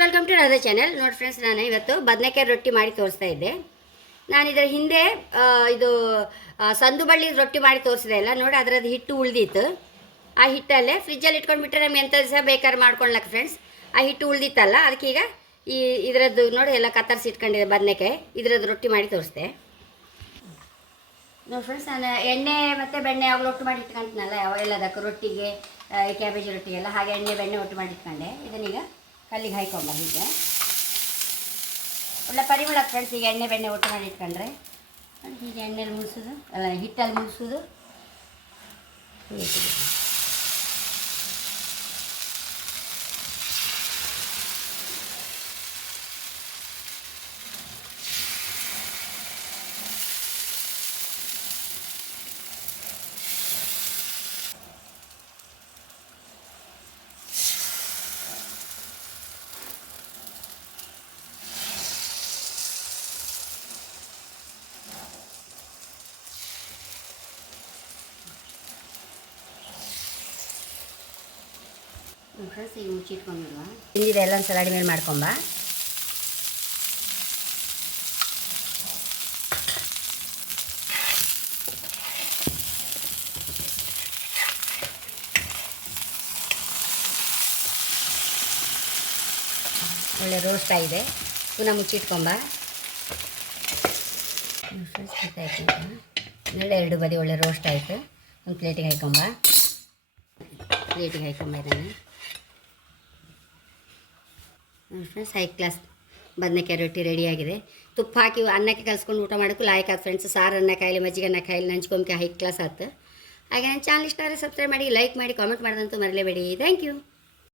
Welcome to Radha channel. ನೋಡಿ friends, ನಾನು ಇವತ್ತು ಬದನೆಕಾಯಿ ರೊಟ್ಟಿ ಮಾಡಿ ತೋರಿಸ್ತಾ ಇದ್ದೆ. ನಾನು ಇದರ ಹಿಂದೆ ಇದು ಸಂದು ಬಳ್ಳಿ ರೊಟ್ಟಿ ಮಾಡಿ ತೋರಿಸಿದೆ ಇಲ್ಲ ನೋಡಿ, ಅದರದ್ದು ಹಿಟ್ಟು ಉಳ್ದಿತ್ತು. ಆ ಹಿಟ್ಟಲ್ಲೇ ಫ್ರಿಜ್ಜಲ್ಲಿ ಇಟ್ಕೊಂಡ್ಬಿಟ್ರೆ ನಮ್ಗೆ ಎಂಥ ದಿವಸ ಬೇಕಾದ್ರೆ ಮಾಡ್ಕೊಳ್ಲಕ್ಕ ಫ್ರೆಂಡ್ಸ್. ಆ ಹಿಟ್ಟು ಉಳ್ದಿತ್ತಲ್ಲ, ಅದಕ್ಕೀಗ ಇದರದ್ದು ನೋಡಿ ಎಲ್ಲ ಕತ್ತರಿಸಿ ಇಟ್ಕೊಂಡಿದೆ ಬದನೆಕಾಯಿ. ಇದರದ್ದು ರೊಟ್ಟಿ ಮಾಡಿ ತೋರಿಸ್ದೆ ನೋಡಿ ಫ್ರೆಂಡ್ಸ್. ನಾನು ಎಣ್ಣೆ ಮತ್ತು ಬೆಣ್ಣೆ ಯಾವಾಗಲೂ ಒಟ್ಟು ಮಾಡಿ ಇಟ್ಕೊಂತೀನಲ್ಲ, ಎಲ್ಲದಕ್ಕೂ ರೊಟ್ಟಿಗೆ, ಕ್ಯಾಬೇಜ್ ರೊಟ್ಟಿಗೆಲ್ಲ ಹಾಗೆ ಎಣ್ಣೆ ಬೆಣ್ಣೆ ಒಟ್ಟು ಮಾಡಿ ಇಟ್ಕೊಂಡೆ. ಇದನ್ನೀಗ ಕಲ್ಲಿಗೆ ಹಾಯ್ಕೊಂಬ. ಹೀಗೆ ಒಳ್ಳೆ ಪರಿಮಳ ಫ್ರೆಂಡ್ಸ್. ಈಗ ಎಣ್ಣೆ ಬೆಣ್ಣೆ ಒಟ್ಟು ಮಾಡಿ ಇಟ್ಕೊಂಡ್ರೆ ಹೀಗೆ ಎಣ್ಣೆಲಿ ಮುಳ್ಸೋದು, ಅಲ್ಲ ಹಿಟ್ಟಲ್ಲಿ ಮುಳ್ಸೋದು. ಫ್ರೆಂಡ್ಸ್, ಈಗ ಮುಚ್ಚಿಟ್ಕೊಂಡ್ಬಿಡುವ. ಹಿಂದಿದೆ ಎಲ್ಲ ಒಂದು ಸಲಾಡಿ ಮೇಲೆ ಮಾಡ್ಕೊಂಬ. ಒಳ್ಳೆ ರೋಸ್ಟ್ ಆಗಿದೆ. ಪುನಃ ಮುಚ್ಚಿಟ್ಕೊಂಬ. ಎರಡು ಬದಿ ಒಳ್ಳೆ ರೋಸ್ಟ್ ಆಯಿತು. ಒಂದು ಪ್ಲೇಟಿಗೆ ಹಾಕೊಂಬ. ಇದ್ದಾನೆ ಫ್ರೆಂಡ್ಸ್. ಹೈ ಕ್ಲಾಸ್ ಬದನೆಕಾಯಿ ರೊಟ್ಟಿ ರೆಡಿಯಾಗಿದೆ. ತುಪ್ಪ ಹಾಕಿ ಅನ್ನಕ್ಕೆ ಕಲಿಸ್ಕೊಂಡು ಊಟ ಮಾಡೋಕ್ಕೂ ಲಾಯಕ್ ಆಯ್ತು ಫ್ರೆಂಡ್ಸ್. ಸಾರು ಅನ್ನ ಕಾಯಿಲೆ, ಮಜ್ಜಿಗೆ ಅನ್ನ ಕಾಯಿಲೆ, ನಂಚ್ಕೊಂಬಿಕೆ ಹೈ ಕ್ಲಾಸ್ ಆಯ್ತು. ಹಾಗೆ ನನ್ನ ಚಾನಲ್ ಇಷ್ಟ ಆದರೆ ಸಬ್ಸ್ಕ್ರೈಬ್ ಮಾಡಿ, ಲೈಕ್ ಮಾಡಿ, ಕಾಮೆಂಟ್ ಮಾಡೋದಂತೂ ಮರಲೇಬೇಡಿ. Thank you.